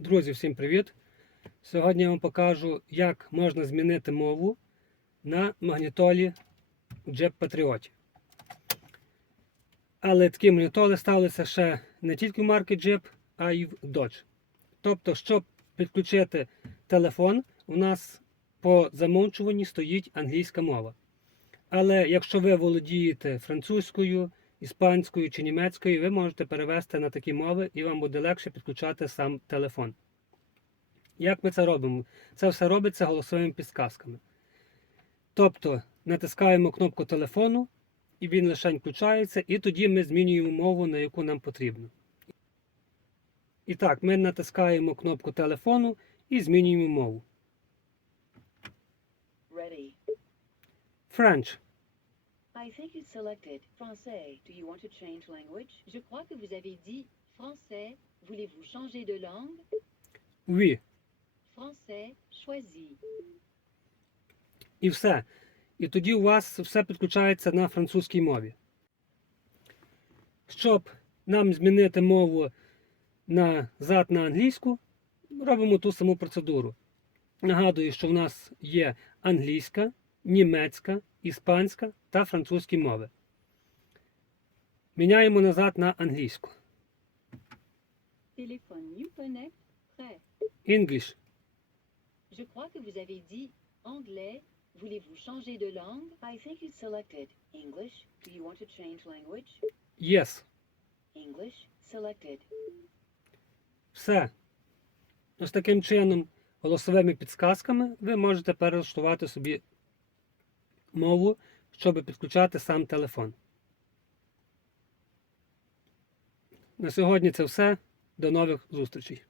Друзі, всім привіт! Сьогодні я вам покажу, як можна змінити мову на магнітолі Jeep Patriot. Але такі магнітоли ставилися ще не тільки в марки Jeep, а й в Dodge. Тобто, щоб підключити телефон, у нас по замовчуванні стоїть англійська мова. Але якщо ви володієте французькою, іспанською чи німецькою, ви можете перевести на такі мови і вам буде легше підключати сам телефон. Як ми це робимо? Це все робиться голосовими підсказками. Тобто натискаємо кнопку телефону, і він лише включається, і тоді ми змінюємо мову, на яку нам потрібно. І так, ми натискаємо кнопку телефону і змінюємо мову. Ready. French. I think you selected français. Do you want to change language? Je crois que vous avez dit français. Voulez-vous changer de langue Oui. Français, choisi. І все. І тоді у вас все підключається на французькій мові. Щоб нам змінити мову назад на англійську, робимо ту саму процедуру. Нагадую, що в нас є англійська, німецька, іспанська та французькі мови. Міняємо назад на англійську. English. Je crois que vous avez dit anglais. Voulez-vous changer de langue I think you selected English. Do you want to change language? Yes. English selected. Все. Ось таким чином, голосовими підсказками, ви можете перелаштувати собі мову, щоб підключати сам телефон. На сьогодні це все. До нових зустрічей.